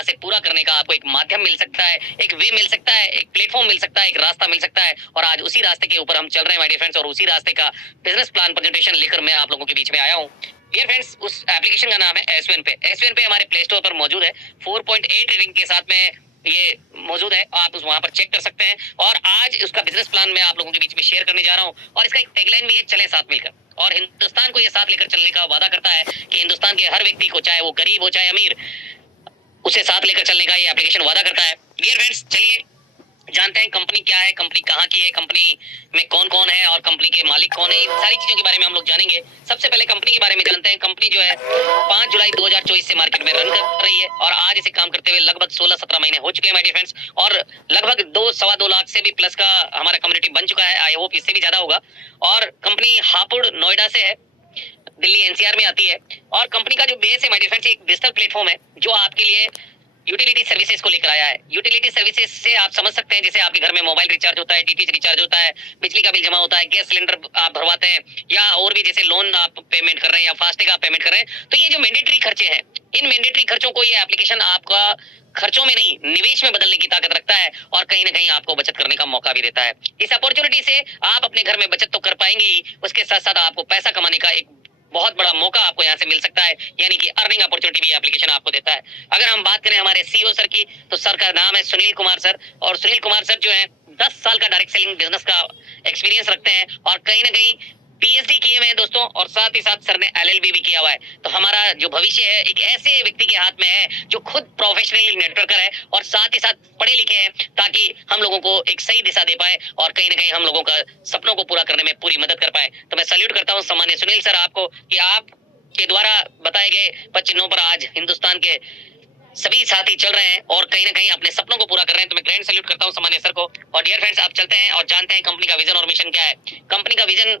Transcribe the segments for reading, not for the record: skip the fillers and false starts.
यहाँ से पूरा करने का आपको एक माध्यम मिल सकता है, एक वे मिल सकता है, एक प्लेटफॉर्म मिल सकता है, एक रास्ता मिल सकता है। और आज उसी रास्ते के ऊपर हम चल रहे हैं माय डियर फ्रेंड्स, और उसी रास्ते का बिजनेस प्लान प्रेजेंटेशन लेकर मैं आप लोगों के बीच में आया हूँ। डियर फ्रेंड्स, उस एप्लीकेशन का नाम है एसवन पे। एसवन पे हमारे प्ले स्टोर पर मौजूद है, 4.8 रेटिंग के साथ में ये मौजूद है। आप उस वहां पर चेक कर सकते हैं। और आज उसका बिजनेस प्लान मैं आप लोगों के बीच में शेयर करने जा रहा हूँ। और इसका एक टैगलाइन भी है, चलें साथ मिलकर। और हिंदुस्तान को ये साथ लेकर चलने का वादा करता है कि हिंदुस्तान के हर व्यक्ति को, चाहे वो गरीब हो चाहे अमीर, उसे साथ लेकर चलने का ये एप्लीकेशन वादा करता है। डियर फ्रेंड्स, चलिए जानते हैं कंपनी क्या है, कंपनी कहाँ की है, कंपनी में कौन कौन है और कंपनी के मालिक कौन है। इन सारी चीजों के बारे में हम लोग जानेंगे। सबसे पहले कंपनी के बारे में जानते हैं। कंपनी जो है 5 जुलाई 2024 से मार्केट में रन कर रही है और आज इसे काम करते हुए लगभग 16-17 महीने हो चुके हैं माय डियर फ्रेंड्स। और लगभग 2-2.25 लाख से भी प्लस का हमारा कम्युनिटी बन चुका है। आई होप इससे भी ज्यादा होगा। और कंपनी हापुड़ नोएडा से है, दिल्ली एनसीआर में आती है। और कंपनी का जो बेस है माय डियर फ्रेंड्स, एक डिजिटल प्लेटफॉर्म है जो आपके लिए यूटिलिटी सर्विसेज को लेकर आया है। यूटिलिटी सर्विसेज से आप समझ सकते हैं, जैसे आपके घर में मोबाइल रिचार्ज होता है, डीटीएच रिचार्ज होता है, बिजली का बिल जमा होता है, गैस सिलेंडर आप भरवाते हैं, या और भी जैसे लोन आप पेमेंट कर रहे हैं या फास्टैग आप पेमेंट कर रहे हैं। तो ये जो मैंडेटरी खर्चे हैं, इन मैंडेटरी खर्चों को ये एप्लीकेशन आपका खर्चों में नहीं, निवेश में बदलने की ताकत रखता है और कहीं ना कहीं आपको बचत करने का मौका भी देता है। इस अपॉर्चुनिटी से आप अपने घर में बचत तो कर पाएंगे ही, उसके साथ साथ आपको पैसा कमाने का एक बहुत बड़ा मौका आपको यहाँ से मिल सकता है, यानी कि अर्निंग अपॉर्चुनिटी भी एप्लीकेशन आपको देता है। अगर हम बात करें हमारे सीईओ सर की, तो सर का नाम है सुनील कुमार सर। और सुनील कुमार सर जो है 10 साल का डायरेक्ट सेलिंग बिजनेस का एक्सपीरियंस रखते हैं और कहीं ना कहीं पीएचडी किए हुए हैं दोस्तों। और साथ ही साथ सर ने एलएलबी भी किया हुआ है। तो हमारा जो भविष्य है एक ऐसे व्यक्ति के हाथ में है जो खुद प्रोफेशनली नेटवर्कर है और साथ ही साथ पढ़े लिखे हैं, ताकि हम लोगों को एक सही दिशा दे पाए और कहीं ना कहीं हम लोगों का सपनों को पूरा करने में पूरी मदद कर पाए। तो मैं सैल्यूट करता हूँ सम्मान्य सुनील सर आपको, कि आप के द्वारा बताए गए पद चिन्हों पर आज हिंदुस्तान के सभी साथी चल रहे हैं और कहीं ना कहीं अपने सपनों को पूरा कर रहे हैं। तो मैं ग्रैंड सैल्यूट करता हूं सम्मान्य सर को। और डियर फ्रेंड्स, आप चलते हैं और जानते हैं कंपनी का विजन और मिशन क्या है। कंपनी का विजन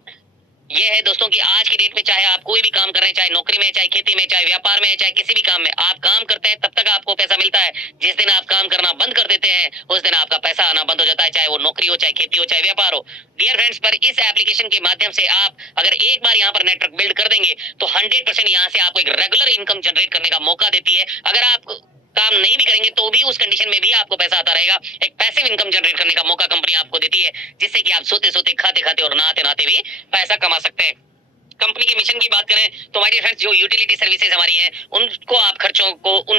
ये है दोस्तों कि आज की डेट में चाहे आप कोई भी काम कर रहे हैं, चाहे नौकरी में, चाहे खेती में, चाहे व्यापार में, चाहे किसी भी काम में आप काम करते हैं, तब तक आपको पैसा मिलता है। जिस दिन आप काम करना बंद कर देते हैं, उस दिन आपका पैसा आना बंद हो जाता है, चाहे वो नौकरी हो, चाहे खेती हो, चाहे व्यापार हो। डियर फ्रेंड्स, पर इस एप्लीकेशन के माध्यम से आप अगर एक बार यहाँ पर नेटवर्क बिल्ड कर देंगे तो 100% यहाँ से आपको एक रेगुलर इनकम जनरेट करने का मौका देती है। अगर आप काम नहीं भी करेंगे तो भी उस कंडीशन में भी आपको पैसा आता रहेगा। एक पैसिव इनकम जनरेट करने का मौका कंपनी आपको देती है, जिससे कि आप सोते सोते, खाते खाते और नहाते नहाते भी पैसा कमा सकते हैं। कंपनी के मिशन की बात करें तो माय डियर फ्रेंड्स, जो यूटिलिटी सर्विसेज हमारी हैं, उन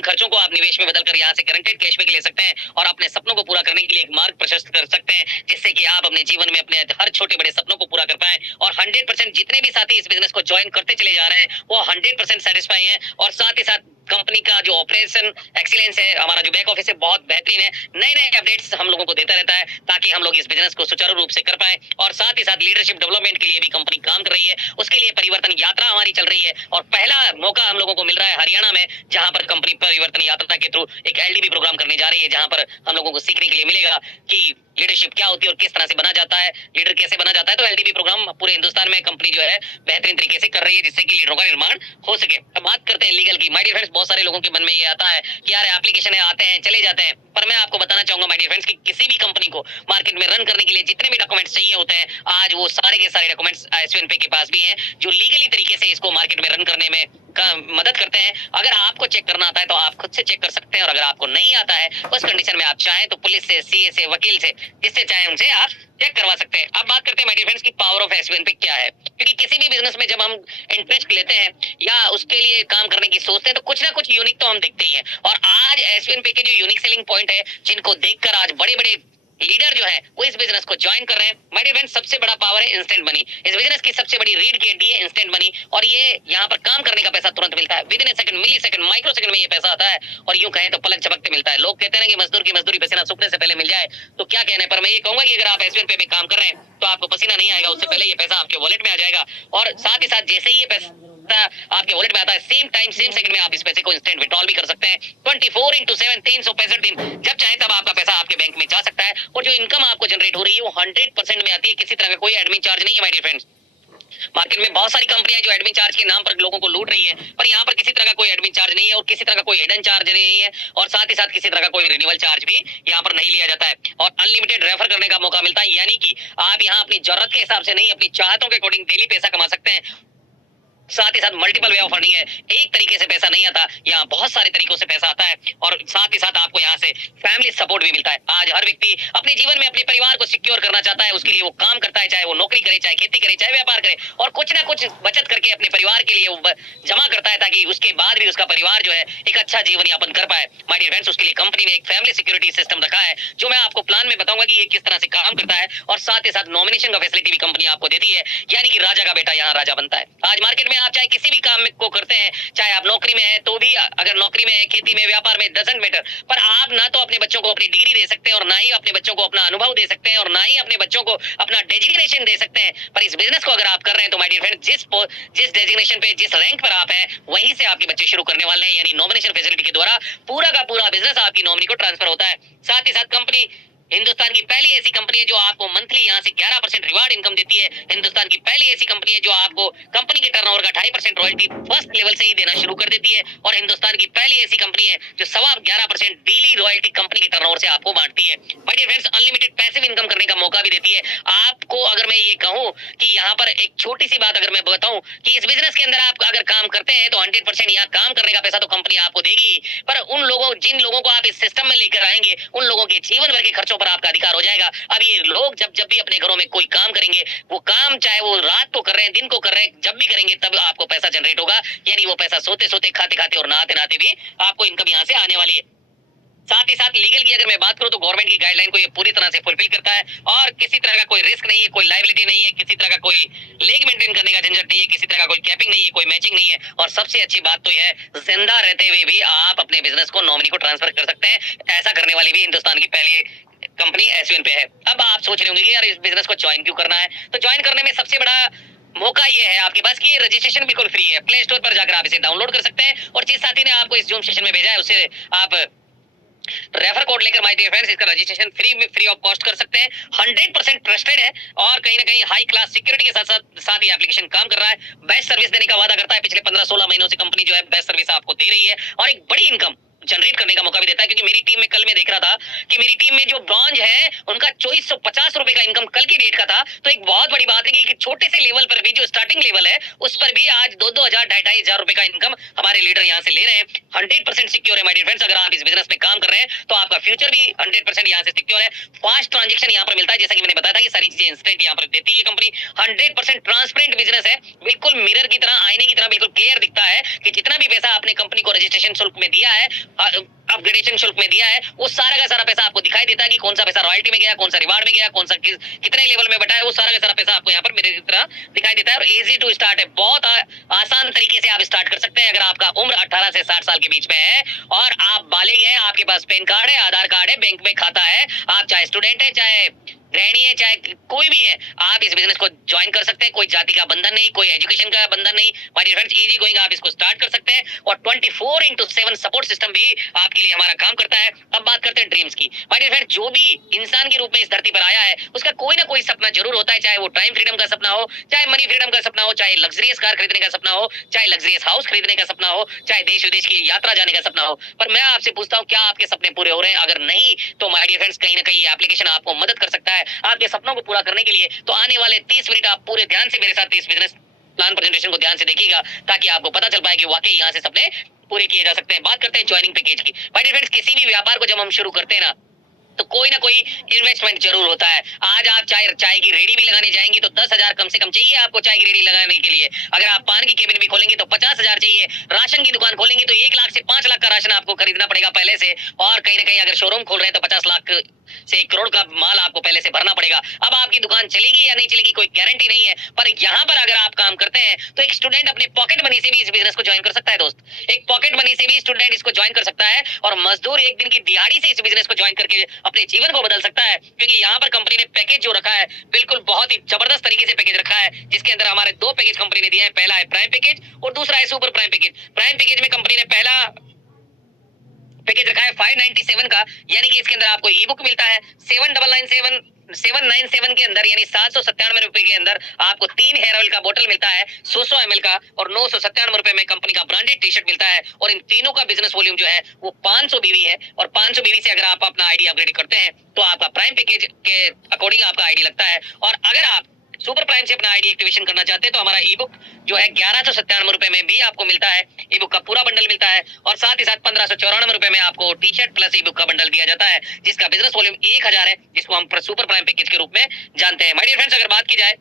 खर्चों को आप निवेश में बदलकर यहाँ से गारंटेड कैशबैक ले सकते हैं और अपने सपनों को पूरा करने के लिए एक मार्ग प्रशस्त कर सकते हैं, जिससे कि आप अपने जीवन में अपने हर छोटे बड़े सपनों को पूरा कर पाएं। और 100% जितने भी साथी इस बिजनेस को ज्वाइन करते चले जा रहे हैं वो 100% सेटिस्फाई हैं। और साथ ही साथ कंपनी का जो ऑपरेशन एक्सीलेंस है, हमारा जो बैक ऑफिस है, बहुत बेहतरीन है। नए नए अपडेट्स हम लोगों को देता रहता है ताकि हम लोग इस बिजनेस को सुचारू रूप से कर पाए। और साथ ही साथ लीडरशिप डेवलपमेंट के लिए भी कंपनी काम कर रही है, उसके लिए परिवर्तन यात्रा हमारी चल रही है। और पहला मौका हम लोगों को मिल रहा है हरियाणा में, जहां पर कंपनी परिवर्तन यात्रा के थ्रू एक एलडीबी प्रोग्राम करने जा रही है, जहां पर हम लोगों को सीखने के लिए मिलेगा कि लीडरशिप क्या होती है और किस तरह से बना जाता है, लीडर कैसे बना जाता है। तो एलडीबी प्रोग्राम पूरे हिंदुस्तान में कंपनी जो है बेहतरीन तरीके से कर रही है, जिससे कि लीडरों का निर्माण हो सके। अब बात करते हैं लीगल की। माय डियर फ्रेंड्स, बहुत सारे लोगों के मन में ये आता है कि यार एप्लीकेशन है, आते हैं चले जाते हैं, पर मैं आपको बताना चाहूंगा माय डियर फ्रेंड्स कि किसी भी कंपनी को मार्केट में रन करने के लिए जितने भी डॉक्यूमेंट्स चाहिए होते हैं, आज वो सारे के सारे डॉक्यूमेंट्स एसवन पे के पास भी हैं, जो लीगली तरीके से इसको मार्केट में रन करने में मदद करते हैं। अगर आपको चेक करना आता है तो आप खुद से चेक कर सकते हैं, और अगर आपको नहीं आता है उस कंडीशन में आप चाहें तो पुलिस से, सीए से, वकील से, जिससे चाहे उनसे आप चेक करवा सकते हैं। अब बात करते हैं माय डियर फ्रेंड्स की पावर ऑफ एसवन पे क्या है। क्योंकि किसी भी बिजनेस में जब हम इंटरेस्ट लेते हैं या उसके लिए काम करने की सोचते हैं तो कुछ ना कुछ यूनिक तो हम देखते ही हैं। और आज एसवन पे के जो यूनिक सेलिंग पॉइंट है, जिनको देखकर आज बड़े बड़े लीडर जो है वो इस बिजनेस को ज्वाइन कर रहे हैं। माय डियर फ्रेंड्स, सबसे बड़ा पावर है इंस्टेंट मनी। इस बिजनेस की सबसे बड़ी रीड की हड्डी है इंस्टेंट मनी। और ये यहाँ पर काम करने का पैसा तुरंत मिलता है, within a second, millisecond, microsecond में ये पैसा आता है। और यूं कहें तो पलक झपकते मिलता है। लोग कहते हैं ना कि मजदूर की मजदूरी पसीना सूखने से पहले मिल जाए, तो क्या कहने, पर मैं ये कहूंगा कि अगर आप एसवन पे में काम कर रहे हैं तो आपको पसीना नहीं आएगा, उससे पहले ये पैसा आपके वॉलेट में आ जाएगा। और साथ ही साथ जैसे ही ये पैसा आपके वॉलेट में आता है, सेम टाइम सेम सेकंड में आप इस पैसे को इंस्टेंट विड्रॉल भी कर सकते हैं। 24/7 365 दिन जब चाहे तब आपका पैसा आपके बैंक में जा सकता है। और जो इनकम आपको जनरेट हो रही है वो 100% में आती है, किसी तरह का कोई एडमिन चार्ज नहीं है माय डियर फ्रेंड्स। मार्केट में बहुत सारी कंपनियां जो एडमिन चार्ज के नाम पर लोगों को लूट रही है, पर यहाँ पर किसी तरह का कोई एडमिन चार्ज नहीं है और किसी तरह का कोई हिडन चार्ज नहीं है। और साथ ही साथ किसी तरह का कोई रिन्यूअल चार्ज भी यहाँ पर नहीं लिया जाता है। और अनलिमिटेड रेफर करने का मौका मिलता है, यानी कि आप यहाँ अपनी जरूरत के हिसाब से नहीं, अपनी चाहतों के अकॉर्डिंग डेली पैसा कमा सकते हैं। साथ ही साथ मल्टीपल वे ऑफ अर्निंग है। एक तरीके से पैसा नहीं आता, यहाँ बहुत सारे तरीकों से पैसा आता है। और साथ ही फैमिली सपोर्ट भी मिलता है। आज हर व्यक्ति अपने जीवन में अपने परिवार को सिक्योर करना चाहता है, उसके लिए वो काम करता है, चाहे वो नौकरी करे, चाहे खेती करे, चाहे व्यापार करे, और कुछ ना कुछ बचत करके अपने परिवार के लिए वो जमा करता है, ताकि उसके बाद भी उसका परिवार जो है एक अच्छा जीवन यापन कर पाए। माय डियर फ्रेंड्स, उसके लिए कंपनी ने एक फैमिली सिक्योरिटी सिस्टम रखा है, जो मैं आपको प्लान में बताऊंगा कि ये किस तरह से काम करता है, और साथ ही साथ नॉमिनेशन का फैसिलिटी भी कंपनी आपको देती है, यानी कि राजा का बेटा यहाँ राजा बनता है। आज मार्केट में आप चाहे किसी भी काम को करते हैं, चाहे आप नौकरी में है तो भी, अगर नौकरी में है, खेती में, व्यापार में, डजंट मैटर, पर आप ना तो अपने बच्चों को अपनी डिग्री दे सकते हैं, और ना ही अपने बच्चों को अपना अनुभव दे सकते हैं, और ना ही अपने बच्चों को अपना डेजिग्नेशन दे सकते हैं। पर इस बिजनेस को अगर आप कर रहे हैं तो माय डियर फ्रेंड, जिस डेजिग्नेशन पे, जिस रैंक पर आप हैं, वहीं से आपके बच्चे शुरू करने वाले हैं, यानी नॉमिनेशन फैसिलिटी के द्वारा पूरा का पूरा बिजनेस आपकी नॉमिनी को ट्रांसफर होता है। साथ ही साथ कंपनी हिंदुस्तान की पहली ऐसी कंपनी है जो आपको मंथली यहाँ से 11% रिवार्ड इनकम देती है। हिंदुस्तान की पहली ऐसी कंपनी है जो आपको कंपनी के टर्नओवर का 2.5% रॉयल्टी फर्स्ट लेवल से ही देना शुरू कर देती है, और हिंदुस्तान की पहली ऐसी कंपनी है जो 11.25% डेली रॉयल्टी कंपनी के टर्नओवर से आपको बांटती है। My dear friends, unlimited passive income करने का मौका भी देती है आपको। अगर मैं ये कहूँ कि यहाँ पर एक छोटी सी बात अगर मैं बताऊँ कि इस बिजनेस के अंदर आप अगर काम करते हैं तो 100% यहाँ काम करने का पैसा तो कंपनी आपको देगी, पर उन लोगों, जिन लोगों को आप इस सिस्टम में लेकर आएंगे, उन लोगों के जीवन भर के खर्चों पर आपका अधिकार हो जाएगा। अब ये लोग जब भी अपने घरों में कोई काम करेंगे, वो काम चाहे वो रात को कर रहे हैं, दिन को कर रहे हैं, जब भी करेंगे तब आपको पैसा जनरेट होगा, यानी वो पैसा सोते सोते, खाते खाते और नहाते नहाते भी आपको इनकम यहाँ से आने वाली है। साथ ही साथ लीगल की अगर मैं बात करूं तो गवर्नमेंट की गाइडलाइन को ये पूरी तरह से फुलफिल करता है, और किसी तरह का कोई रिस्क नहीं है, कोई लायबिलिटी नहीं है, किसी तरह का कोई लेग मेंटेन करने का झंझट नहीं है, किसी तरह का कोई कैपिंग नहीं है, कोई मैचिंग नहीं है, और सबसे अच्छी बात तो है, जिंदा रहते हुए भी आप अपने बिजनेस को नॉमिनी को ट्रांसफर कर सकते हैं। ऐसा करने वाली भी हिंदुस्तान की पहली कंपनी एसवीएन पे है। अब आप सोच रहे होंगे कि यार इस बिजनेस को ज्वाइन क्यों करना है, तो ज्वाइन करने में सबसे बड़ा मौका ये है आपके पास कि रजिस्ट्रेशन बिल्कुल फ्री है। प्ले स्टोर पर जाकर आप इसे डाउनलोड कर सकते हैं, और जिस साथी ने आपको इस जूम सेशन में भेजा है उसे आप रेफर कोड लेकर माय डियर फ्रेंड्स इसका रजिस्ट्रेशन फ्री ऑफ कॉस्ट कर सकते हैं। 100% ट्रस्टेड है, और कहीं ना कहीं हाई क्लास सिक्योरिटी के साथ साथ साथ ये एप्लीकेशन काम कर रहा है। बेस्ट सर्विस देने का वादा करता है। पिछले 15-16 महीनों से कंपनी जो है बेस्ट सर्विस आपको दे रही है, और एक बड़ी इनकम जनरेट करने का मौका भी देता है, क्योंकि मेरी टीम में कल मैं देख रहा था कि मेरी टीम में जो ब्रॉन्ज है उनका 2450 रुपए का इनकम कल की डेट का था। तो एक बहुत बड़ी बात है कि छोटे से लेवल पर भी, जो स्टार्टिंग लेवल है उस पर भी आज 2-2 हजार, 2,500 रुपए का इनकम हमारे लीडर यहाँ से ले रहे हैं। 100% सिक्योर है माय डियर फ्रेंड्स। अगर आप इस बिजनेस में काम कर रहे हैं तो आपका फ्यूचर भी 100% यहाँ से सिक्योर है। फास्ट ट्रांजेक्शन यहाँ पर मिलता है, जैसा कि मैंने बताया था कि सारी चीजें इंस्टेंट यहाँ पर देती है कंपनी। 100% ट्रांसपेरेंट बिजनेस है, बिल्कुल मिरर की तरह, आईने की तरह बिल्कुल क्लियर दिखता है कि जितना भी पैसा आपने कंपनी को रजिस्ट्रेशन शुल्क में दिया है, अपग्रेडेशन शुल्क में दिया है, वो सारा का सारा पैसा आपको दिखाई देता है कि कौन सा पैसा रॉयल्टी में गया, कौन सा रिवार्ड में गया, कौन सा कितने लेवल में बटा है, वो सारा का सारा पैसा आपको यहाँ पर मेरे तरह दिखाई देता है। और इजी टू स्टार्ट है, बहुत आसान तरीके से आप स्टार्ट कर सकते हैं। अगर आपका उम्र 18 से 60 साल के बीच में है और आप बालिग हैं, आपके पास पैन कार्ड है, आधार कार्ड है, बैंक में खाता है, आप चाहे स्टूडेंट है, चाहे गृहिणी है, चाहे कोई भी है, आप इस बिजनेस को ज्वाइन कर सकते हैं। कोई जाति का बंधन नहीं, कोई एजुकेशन का बंधन नहीं। My dear friends, easy going आप इसको स्टार्ट कर सकते हैं, और 24/7 सपोर्ट सिस्टम भी आपके लिए हमारा काम करता है। अब बात करते हैं ड्रीम्स की। माय डियर फ्रेंड्स, जो भी इंसान के रूप में इस धरती पर आया है उसका कोई ना कोई सपना जरूर होता है, चाहे वो टाइम फ्रीडम का सपना हो, चाहे मनी फ्रीडम का सपना हो, चाहे लग्जरियस कार खरीदने का सपना हो, चाहे लग्जरियस हाउस खरीदने का सपना हो, चाहे देश विदेश की यात्रा जाने का सपना हो। पर मैं आपसे पूछता हूँ, क्या आपके सपने पूरे हो रहे हैं? अगर नहीं तो माय डियर फ्रेंड्स, कहीं ना कहीं एप्लीकेशन आपको मदद कर सकता है आपके सपनों को पूरा करने के लिए। तो आने वाले 30 मिनट आप पूरे ध्यान से मेरे साथ इस बिजनेस प्लान प्रेजेंटेशन को ध्यान से देखिएगा, ताकि आपको पता चल पाए कि वाकई यहाँ से सपने पूरे किए जा सकते हैं। बात करते हैं ज्वाइनिंग पैकेज की। माय डियर फ्रेंड्स, किसी भी व्यापार को जब हम शुरू करते हैं ना, तो कोई ना कोई इन्वेस्टमेंट जरूर होता है। आज आप चाय की रेडी भी लगाने जाएंगे तो 10,000 कम से कम चाहिए आपको चाय की रेडी लगाने के लिए। अगर आप पान की केबिन भी खोलेंगे तो 50,000 चाहिए। राशन की दुकान खोलेंगे तो 1 लाख से 5 लाख का राशन आपको खरीदना पड़ेगा पहले से। और कहीं ना कहीं अगर शोरूम खोल रहे हैं तो 50 लाख से 1 करोड़ का माल आपको पहले से भरना पड़ेगा। अब आपकी दुकान चलेगी या नहीं चलेगी कोई गारंटी नहीं है, पर यहाँ पर अगर आप काम करते हैं तो एक स्टूडेंट अपने पॉकेट मनी से भी इस बिजनेस को ज्वाइन कर सकता है। दोस्त, एक पॉकेट मनी से भी स्टूडेंट इसको ज्वाइन कर सकता है, और मजदूर एक दिन की दिहाड़ी से इस बिजनेस को ज्वाइन करके अपने जीवन को बदल सकता है। क्योंकि यहाँ पर कंपनी ने पैकेज जो रखा है, बिल्कुल बहुत ही जबरदस्त तरीके से पैकेज रखा है, जिसके अंदर हमारे 2 पैकेज कंपनी ने दिए हैं। पहला है प्राइम पैकेज और दूसरा है super prime package. Prime package में कंपनी ने पहला पैकेज रखा है 597 का, यानी कि इसके अंदर आपको ई बुक मिलता है। 797 के अंदर, यानी 797 रुपए के अंदर आपको 3 हेयर ऑयल का बोतल मिलता है 100 ml का, और 997 रुपए में कंपनी का ब्रांडेड टी शर्ट मिलता है। और इन तीनों का बिजनेस वॉल्यूम जो है वो 500 बीवी है, और 500 बीवी से अगर आप अपना आईडी अपग्रेड करते हैं तो आपका प्राइम पैकेज के अकॉर्डिंग आपका आईडी लगता है। और अगर आप सुपर प्राइम से अपना आईडी एक्टिवेशन करना चाहते हैं तो हमारा ई बुक जो है 1197 रुपए में भी आपको मिलता है, ई बुक का पूरा बंडल मिलता है। और साथ ही साथ 1594 रुपए में आपको टी शर्ट प्लस ई बुक का बंडल दिया जाता है, जिसका बिजनेस वॉल्यूम 1000 है, जिसको हम सुपर प्राइम पैकेज के रूप में जानते हैं। माय डियर फ्रेंड्स, अगर बात की जाए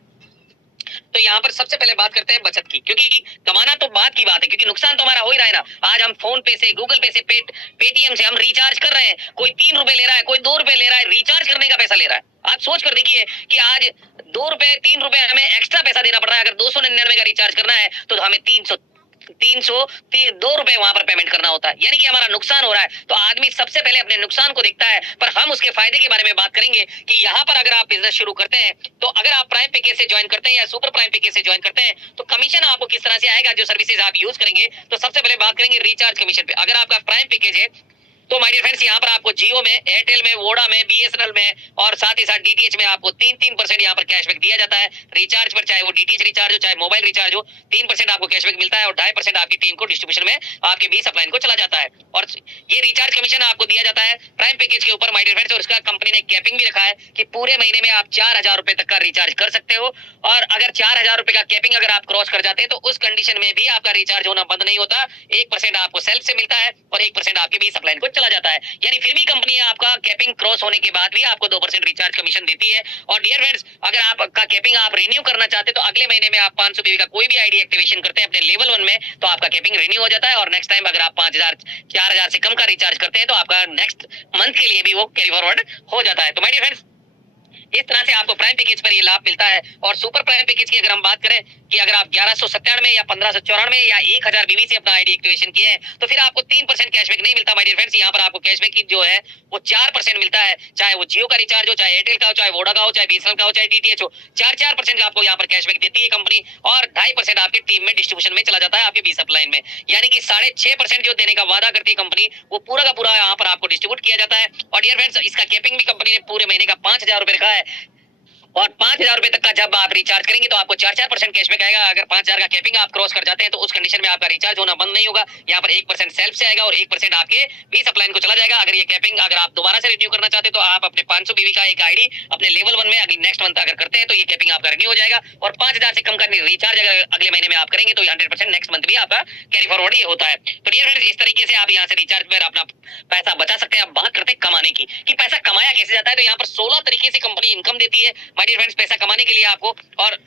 तो यहाँ पर सबसे पहले बात करते हैं बचत की, क्योंकि कमाना तो बात की बात है, क्योंकि नुकसान तो हमारा हो ही रहा है ना। आज हम फोन पे से, गूगल पे से, पेटीएम से हम रिचार्ज कर रहे हैं, कोई 3 रुपए ले रहा है, कोई 2 रुपए ले रहा है, रिचार्ज करने का पैसा ले रहा है। आप सोच कर देखिए कि आज 2 रुपए 3 रुपए हमें एक्स्ट्रा पैसा देना पड़ रहा है। अगर 299 का रिचार्ज करना है तो हमें 2 रुपए वहां पर पेमेंट करना होता है, यानी कि हमारा नुकसान हो रहा है। तो आदमी सबसे पहले अपने नुकसान को देखता है, पर हम उसके फायदे के बारे में बात करेंगे कि यहाँ पर अगर आप बिजनेस शुरू करते हैं तो अगर आप प्राइम पैकेज से ज्वाइन करते हैं या सुपर प्राइम पैकेज से ज्वाइन करते हैं तो कमीशन आपको किस तरह से आएगा, जो सर्विसेज आप यूज करेंगे। तो सबसे पहले बात करेंगे रिचार्ज कमीशन पे। अगर आपका प्राइम पैकेज है तो माय डियर फ्रेंड्स, यहाँ पर आपको जियो में, एयरटेल में, वोडा में, बीएसएनएल में और साथ ही साथ डीटीएच में आपको 3% यहाँ पर कैशबैक दिया जाता है रिचार्ज पर, चाहे वो डीटीएच रिचार्ज हो चाहे मोबाइल रिचार्ज हो। 3% आपको कैशबैक मिलता है और 2.5% आपकी टीम को डिस्ट्रीब्यूशन में आपके बीस अपलाइन को चला जाता है। और ये रिचार्ज कमीशन आपको दिया जाता है प्राइम पैकेज के ऊपर माय डियर फ्रेंड्स। और इसका कंपनी ने कैपिंग भी रखा है कि पूरे महीने में आप 4000 रुपए तक का रिचार्ज कर सकते हो। और अगर 4000 रुपए का कैपिंग अगर आप क्रॉस कर जाते हैं तो उस कंडीशन में भी आपका रिचार्ज होना बंद नहीं होता। 1% आपको सेल्फ से मिलता है और 1% आपके बीस अपलाइन को चला जाता है, यानी फिर भी कंपनी आपका कैपिंग क्रॉस होने के बाद भी आपको 2% रिचार्ज कमीशन देती है। और डियर फ्रेंड्स, अगर आपका कैपिंग आप रिन्यू करना चाहते हैं तो अगले महीने में आप 500 बीवी का कोई भी आईडी एक्टिवेशन करते हैं अपने लेवल 1 में तो आपका कैपिंग रिन्यू हो जाता है। और नेक्स्ट टाइम अगर आप 5000 4000 से कम का रिचार्ज करते हैं तो आपका नेक्स्ट मंथ के लिए भी वो कैरी फॉरवर्ड हो जाता है। तो माय डियर फ्रेंड्स, इस तरह से आपको प्राइम पैकेज पर ये लाभ मिलता है। और सुपर प्राइम पैकेज की अगर हम बात करें कि अगर आप 1197 या 1594 या 1000 बीवी से अपना आईडी एक्टिवेशन किए हैं तो फिर आपको 3% कैशबैक नहीं मिलता माय डियर फ्रेंड्स। यहाँ पर आपको कैशबैक की जो है वो 4% मिलता है, चाहे वो जियो का रिचार्ज हो, चाहे एयरटेल का हो, चाहे वोडा का हो, चाहे बीएसएनएल का हो, चाहे डीटीएच हो। 4% का आपको यहाँ पर कैशबैक देती है कंपनी और 2.5% आपकी टीम में डिस्ट्रीब्यूशन में चला जाता है आपके 20 अपलाइन में, यानी कि 6.5% जो देने का वादा करती है कंपनी वो पूरा का पूरा यहाँ पर आपको डिस्ट्रीब्यूट किया जाता है। और डियर फ्रेंड्स, इसका कैपिंग भी कंपनी ने पूरे महीने का 5000 रुपए रखा है और 5000 रुपए तक का जब आप रिचार्ज करेंगे तो आपको 4% कैशबैक आएगा। अगर 5000 का कैपिंग आप क्रॉस कर जाते हैं तो उस कंडीशन में आपका रिचार्ज होना बंद नहीं होगा। यहाँ पर 1% सेल्फ से आएगा और 1% आपके 20 अपलाइन को चला जाएगा। अगर ये कैपिंग अगर आप दोबारा से रिन्यू करना चाहते हैं तो आप अपने 500 बीवी का एक आईडी अपने लेवल 1 में अगले नेक्स्ट मंथ अगर करते हैं तो ये कैपिंग आपका रिन्यू हो जाएगा। और 5000 से कम का रिचार्ज अगर अगले महीने में आप करेंगे तो 100% नेक्स्ट मंथ भी आपका कैरी फॉरवर्ड ही होता है। तो डियर फ्रेंड्स, इस तरीके से आप यहाँ से रिचार्ज पर अपना पैसा बचा सकते हैं। आप बात करते हैं कमाने की कि पैसा कमाया कैसे जाता है, तो यहाँ पर 16 तरीके से कंपनी इनकम देती है माय डियर फ्रेंड्स पैसा कमाने के लिए आपको। और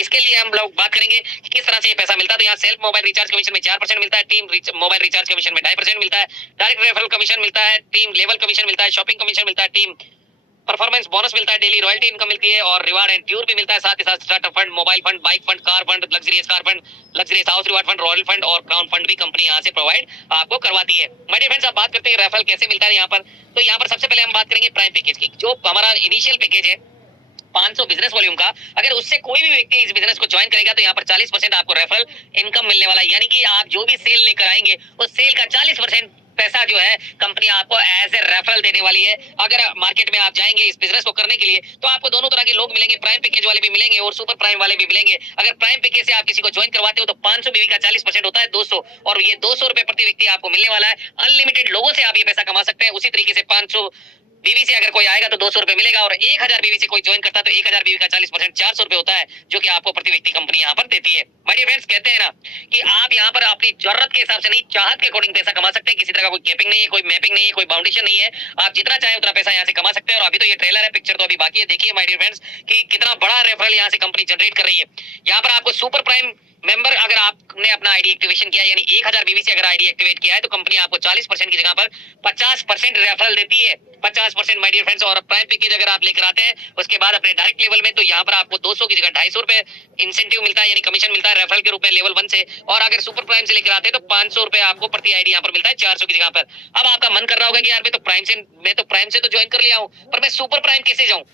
इसके लिए हम लोग बात करेंगे कि किस तरह से ये पैसा मिलता है। तो यहाँ सेल्फ मोबाइल रिचार्ज कमीशन में 4% मिलता है, टीम मोबाइल रिचार्ज कमीशन में 2.5% मिलता है, डायरेक्ट रेफरल कमीशन मिलता है, टीम लेवल कमीशन मिलता है, शॉपिंग कमीशन मिलता है, टीम परफॉर्मेंस बोनस मिलता है, डेली रॉयल्टी इनकम मिलती है और रिवार्ड एंड ट्यूर भी मिलता है। साथ ही साथ startup fund, mobile fund, bike fund, car fund, luxurious car fund, luxurious house reward fund, royal fund और क्राउन फंड भी कंपनी यहाँ से प्रोवाइड आपको करवाती है। माय डियर फ्रेंड्स, आप बात करते हैं रेफरल कैसे मिलता है यहाँ पर। तो यहाँ पर सबसे पहले हम बात करेंगे प्राइम पैकेज की। जो हमारा इनिशियल पैकेज है 500 बिजनेस वॉल्यूम का, अगर उससे कोई भी व्यक्ति इस बिजनेस को ज्वाइन करेगा तो यहाँ पर 40% आपको रेफरल इनकम मिलने वाला है, यानी कि आप जो भी सेल लेकर आएंगे उस सेल का 40% पैसा जो है कंपनी आपको एज ए रेफरल देने वाली है। अगर मार्केट में आप जाएंगे इस बिजनेस को करने के लिए तो आपको दोनों तरह के लोग मिलेंगे, प्राइम पैकेज वाले भी मिलेंगे और सुपर प्राइम वाले भी मिलेंगे। अगर प्राइम पैकेज से आप किसी को ज्वाइन करवाते हो तो 500 बीवी का 40% होता है 200, और ये 200 रुपए प्रति व्यक्ति आपको मिलने वाला है। अनलिमिटेड लोगों से आप ये पैसा कमा सकते हैं। उसी तरीके से 500 बीवी से अगर कोई आएगा तो 200 रुपए मिलेगा और 1000 बीवी से कोई ज्वाइन करता है तो 1000 बीवी का 40% 400 रुपए होता है, जो कि आपको प्रति व्यक्ति कंपनी यहाँ पर देती है। माय डियर फ्रेंड्स, कहते हैं ना कि आप यहाँ पर अपनी जरूरत के हिसाब से नहीं, चाहत के अकॉर्डिंग पैसा कमा सकते हैं। किसी तरह का कोई कैपिंग नहीं है, कोई मैपिंग नहीं है, कोई बाउंडेशन नहीं है। आप जितना चाहे उतना पैसा यहाँ से कमा सकते हैं। और अभी तो ये ट्रेलर है, पिक्चर तो अभी बाकी है। देखिए माय डियर फ्रेंड्स कि कितना बड़ा रेफरल यहाँ से कंपनी जनरेट कर रही है। यहाँ पर आपको सुपर प्राइम मेंबर अगर आपने अपना आईडी एक्टिवेशन किया यानी 1000 बीवी से अगर आईडी एक्टिवेट किया है तो कंपनी आपको 40% की जगह पर 50% रेफरल देती है। 50% माय डियर फ्रेंड्स। और प्राइम पैकेज अगर आप लेकर आते हैं उसके बाद अपने डायरेक्ट लेवल में तो यहाँ पर आपको 200 की जगह 250 रुपए इंसेंटिव मिलता है, यानी कमीशन मिलता है रेफरल के रूप में लेवल 1 से। और अगर सुपर प्राइम से लेकर आते हैं तो 500 रुपए आपको प्रति आईडी यहाँ पर मिलता है 400 की जगह पर। अब आपका मन कर रहा होगा कि यार मैं तो प्राइम से तो ज्वाइन कर लिया हूँ, पर मैं सुपर प्राइम कैसे जाऊँ।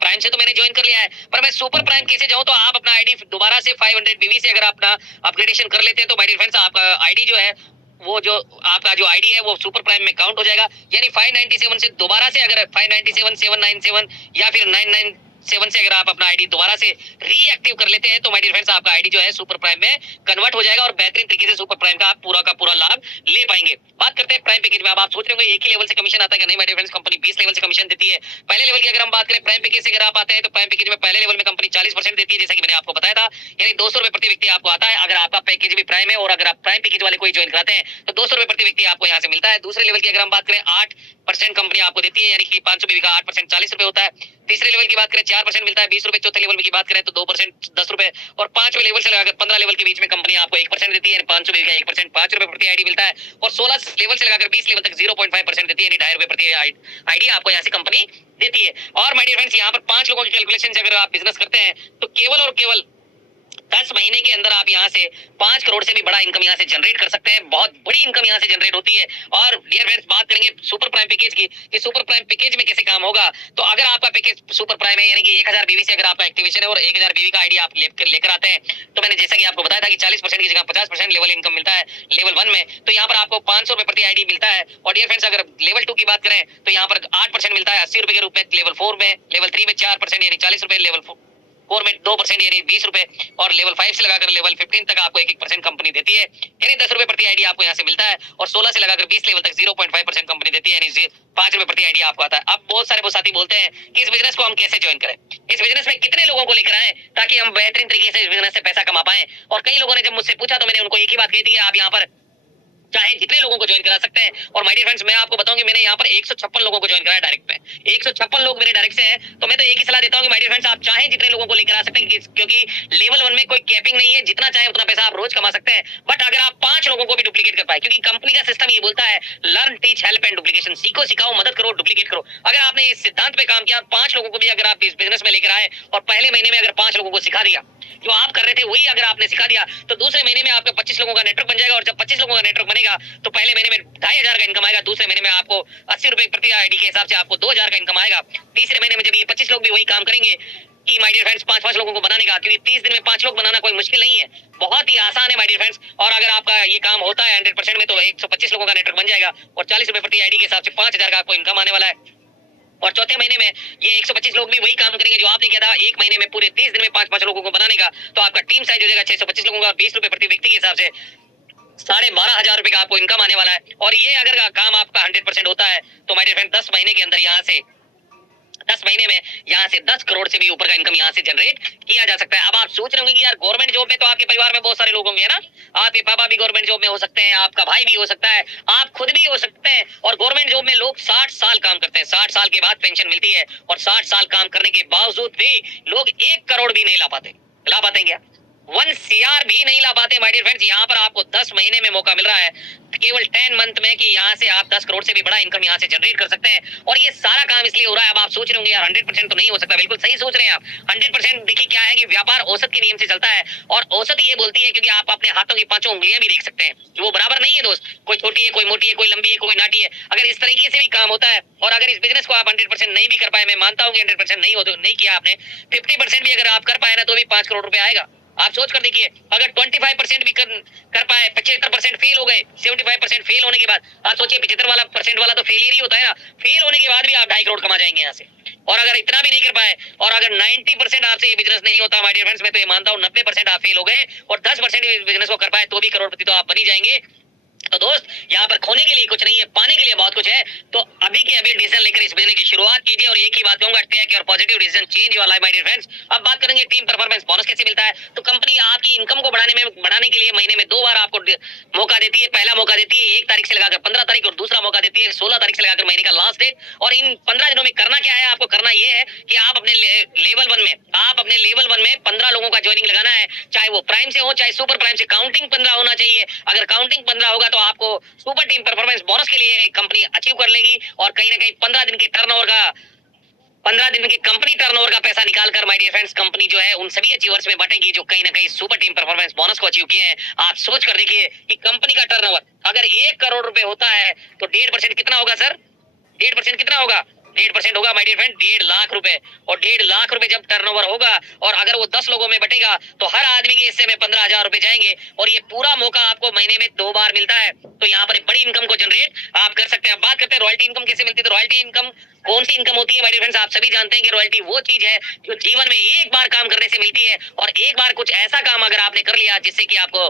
प्राइम से तो मैंने ज्वाइन कर लिया है पर मैं सुपर प्राइम कैसे जाऊं। तो आप अपना आईडी दोबारा से 500 बीवी से अगर अपना अपग्रेडेशन कर लेते हैं तो माय डियर फ्रेंड्स आपका आईडी जो है वो जो आपका जो आईडी है वो सुपर प्राइम में काउंट हो जाएगा। यानी 597 से दोबारा से अगर 597 797 या फिर 7 से अगर आप अपना आईडी दोबारा से रीएक्टिव कर लेते हैं तो माय डियर फ्रेंड्स आपका आईडी जो है सुपर प्राइम में कन्वर्ट हो जाएगा और बेहतरीन तरीके से सुपर प्राइम का आप पूरा का पूरा लाभ ले पाएंगे। बात करते हैं प्राइम पैकेज में। अब आप सोच रहे होंगे एक ही लेवल से कमीशन आता है कि नहीं my dear friends, company 20 level से कमीशन देती है। पहले लेवल की अगर हम बात करें प्राइम पैकेज से अगर आप आते हैं तो प्राइम पैकेज में पहले लेवल में कंपनी 40% देती है, जैसा कि मैंने आपको बताया था, यानी 200 रुपए प्रति व्यक्ति आपको आता है अगर आपका पैकेज भी प्राइम है। और अगर आप प्राइम पैकेज वाले कोई ज्वाइन कराते हैं तो 200 रुपए प्रति व्यक्ति आपको यहाँ से मिलता है। दूसरे लेवल की अगर हम बात करें 8% कंपनी आपको देती है, यानी कि 500 बीवी का 8% 40 रुपए होता है। तीसरे लेवल की बात करें 4% मिलता है 20 रुपए। चौथे लेवल की बात करें तो 2% 10 रुपए। और पांचवें लेवल से लगाकर 15 लेवल के बीच में कंपनी आपको 1% देती है, 500 बीवी का 1% 5 रुपए प्रति आईडी मिलता है। और 16 लेवल से लगाकर 20 लेवल तक 0.5% देती है, यानी 2.5 रुपए प्रति आईडी आपको यहाँ से कंपनी देती है। और माय डियर फ्रेंड्स यहाँ पर 5 लोगों की कैलकुलेशन से अगर आप बिजनेस करते हैं तो केवल और केवल 10 महीने के अंदर आप यहाँ से 5 करोड़ से भी बड़ा इनकम यहाँ से जनरेट कर सकते हैं। बहुत बड़ी इनकम यहाँ से जनरेट होती है। और डियर फ्रेंड्स बात करेंगे सुपर प्राइम पैकेज की कि सुपर प्राइम पैकेज में कैसे काम होगा। तो अगर आपका पैकेज सुपर प्राइम है, यानी कि 1000 बीवी से अगर आपका एक्टिवेशन है और 1000 बीवी का आईडी आप लेकर आते हैं, तो मैंने जैसा कि आपको बताया था कि 40% की जगह 50% लेवल इनकम मिलता है लेवल 1 में, तो यहाँ पर आपको 500 रुपए प्रति आईडी मिलता है। और डियर फ्रेंड्स अगर लेवल 2 की बात करें तो यहाँ पर 8% मिलता है 80 रुपए के रूप में लेवल 4 में, लेवल 3 में 4% यानी 40 रुपए, लेवल 4 में 2% यानी 20 रुपए, और लेवल 5 से लगाकर लेवल 15 तक आपको 1% कंपनी देती है, यानी 10 रुपए प्रति आईडी आपको यहाँ से मिलता है। और 16 से लगाकर 20 लेवल तक 0.5% कंपनी देती है, यानी 5 रुपए प्रति आईडी आपको आता है। अब बहुत सारे साथी बोलते हैं कि इस बिजनेस को हम कैसे ज्वाइन करें, इस बिजनेस में कितने लोगों को लेकर आए ताकि हम बेहतरीन तरीके से इस बिजनेस से पैसा कमा पाए। और कई लोगों ने जब मुझसे पूछा तो मैंने उनको एक ही बात कही थी कि आप यहाँ पर चाहे जितने लोगों को ज्वाइन करा सकते हैं। और माय डियर फ्रेंड्स मैं आपको बताऊं कि मैंने यहाँ पर 156 लोगों को ज्वाइन कराया डायरेक्ट में। 156 लोग मेरे डायरेक्ट से हैं, तो मैं तो एक ही सलाह देता हूं कि माय डियर फ्रेंड्स आप चाहे जितने लोगों को लेकर आ सकते हैं, क्योंकि लेवल 1 में कोई कैपिंग नहीं है, जितना चाहे उतना पैसा आप रोज कमा सकते हैं। बट अगर आप 5 लोगों को भी डुप्लीकेट कर पाए, क्योंकि कंपनी का सिस्टम ये बोलता है learn teach help and duplication, सीखो सिखाओ मदद करो डुप्लीकेट करो। अगर आपने इस सिद्धांत पे काम किया, 5 लोगों को भी अगर आप इस बिजनेस में लेकर आए और पहले महीने में अगर 5 लोगों को सिखा दिया, जो आप कर रहे थे वही अगर आपने सिखा दिया, तो दूसरे महीने में आपका 25 लोगों का नेटवर्क बन जाएगा। और जब 25 लोगों का नेटवर्क बनेगा तो पहले महीने में 2500 का इनकम आएगा, दूसरे महीने में आपको 80 रुपए प्रति आईडी के हिसाब से आपको 2000 का इनकम आएगा। तीसरे महीने में जब ये 25 लोग भी वही काम करेंगे कि माय डियर फ्रेंड्स 5-5 लोगों को बनाने का, क्योंकि 30 दिन में 5 लोग बनाना कोई मुश्किल नहीं है, बहुत ही आसान है माय डियर फ्रेंड्स। और अगर आपका ये काम होता है 100% में तो 125 लोगों का नेटवर्क बन जाएगा और 40 रुपए प्रति आईडी के हिसाब से 5000 का आपको इनकम आने वाला है। और चौथे महीने में ये 125 लोग भी वही काम करेंगे जो आपने किया था एक महीने में, पूरे 30 दिन में 5-5 लोगों को बनाने का। तो आपका टीम साइज हो जाएगा 625 लोगों का, 20 रुपए प्रति व्यक्ति के हिसाब से 12,500 रुपए का आपको इनकम आने वाला है। और ये अगर काम आपका 100% होता है तो माय डियर फ्रेंड 10 महीने के अंदर यहाँ से 10 महीने में यहाँ से 10 करोड़ से भी ऊपर का इनकम यहाँ से जनरेट किया जा सकता है। अब आप सोच रहे होंगे कि यार गवर्नमेंट जॉब में तो आपके परिवार में बहुत सारे लोग होंगे ना, आपके पापा भी गवर्नमेंट जॉब में हो सकते हैं, आपका भाई भी हो सकता है, आप खुद भी हो सकते हैं। और गवर्नमेंट जॉब में लोग 60 साल काम करते हैं, 60 साल के बाद पेंशन मिलती है। और 60 साल काम करने के बावजूद भी लोग 1 करोड़ भी नहीं ला पाते हैं क्या? 1 CR भी नहीं ला पाते माय डियर फ्रेंड्स। यहाँ पर आपको 10 महीने में मौका मिल रहा है केवल 10 मंथ में कि यहाँ से आप 10 करोड़ से भी बड़ा इनकम यहाँ से जनरेट कर सकते हैं। और ये सारा काम इसलिए हो रहा है, अब आप सोच रहे होंगे यार 100% तो नहीं हो सकता। बिल्कुल सही सोच रहे हैं आप। 100% देखिए क्या है कि व्यापार औसत के नियम से चलता है, और औसत ये बोलती है क्योंकि आप अपने हाथों की 5 उंगलियां भी देख सकते हैं कि वो बराबर नहीं है दोस्त, कोई छोटी है, कोई मोटी है, कोई लंबी है, कोई नाटी है। अगर इस तरीके से भी काम होता है और अगर इस बिजनेस को आप 100% नहीं भी कर पाए, मैं मानता हूँ कि 100% नहीं किया आपने, 50% भी अगर आप कर पाए ना तो भी 5 करोड़ रुपए आएगा। आप सोच कर देखिए, अगर 25% भी कर पाए, 75% फेल हो गए, 75% फेल होने के बाद आप सोचिए 75% वाला तो फेलियर ही होता है ना, फेल होने के बाद भी आप 2.5 करोड़ कमा जाएंगे यहाँ से। और अगर इतना भी नहीं कर पाए और अगर 90% आपसे ये बिजनेस नहीं होता माय डियर फ्रेंड्स, मैं तो ये मानता हूँ 90% आप फेल हो गए और 10% इस बिजनेस को कर पाए तो भी करोड़पति तो आप बन ही जाएंगे। तो दोस्त यहाँ पर खोने के लिए कुछ नहीं है, पाने के लिए बहुत कुछ है। तो अभी के अभी डिसीजन लेकर इस बिजनेस की शुरुआत कीजिए। और एक ही बात कहूंगा, take your positive decision, change your life my dear friends. अब बात करेंगे टीम परफॉर्मेंस बोनस कैसे मिलता है। तो कंपनी आपकी इनकम को बढ़ाने के लिए महीने में 2 बार आपको मौका देती है। पहला मौका देती है 1 तारीख से लगाकर 15 तारीख, और दूसरा मौका देती है 16 तारीख से लगाकर महीने का लास्ट डेट। और इन 15 दिनों में करना क्या है, आपको करना यह है कि आप अपने लेवल 1 में 15 लोगों का ज्वाइनिंग लगाना है, चाहे वो प्राइम से हो चाहे सुपर प्राइम से। काउंटिंग 15 होना चाहिए। अगर काउंटिंग 15 होगा तो आपको सुपर टीम परफॉर्मेंस बोनस के लिए कंपनी अचीव कर लेगी। और कहीं ना कहीं 15 दिन के कंपनी टर्नओवर का पैसा निकालकर माय डियर फ्रेंड्स कंपनी जो है उन सभी अचीवर्स में बांटेगी जो कहीं ना कहीं सुपर टीम परफॉर्मेंस बोनस को अचीव किए हैं। आप सोच कर देखिए कि कंपनी का टर्नओवर अगर 1 करोड़ रुपए होता है तो 1.5% कितना होगा सर? 1.5% कितना होगा? 1.5% होगा माय डियर फ्रेंड 1.5 लाख रुपए। और 1.5 लाख रुपए जब टर्नओवर होगा और अगर वो 10 लोगों में बटेगा तो हर आदमी के हिस्से में 15,000 रुपए जाएंगे और ये पूरा मौका आपको महीने में 2 बार मिलता है। तो यहाँ पर एक बड़ी इनकम को जनरेट आप कर सकते हैं। बात करते हैं रॉयल्टी इनकम कैसे मिलती है। तो रॉयल्टी इनकम कौन सी इनकम होती है माय डियर फ्रेंड्स, आप सभी जानते हैं कि रॉयल्टी वो चीज है जो जीवन में एक बार काम करने से मिलती है और एक बार कुछ ऐसा काम अगर आपने कर लिया जिससे कि आपको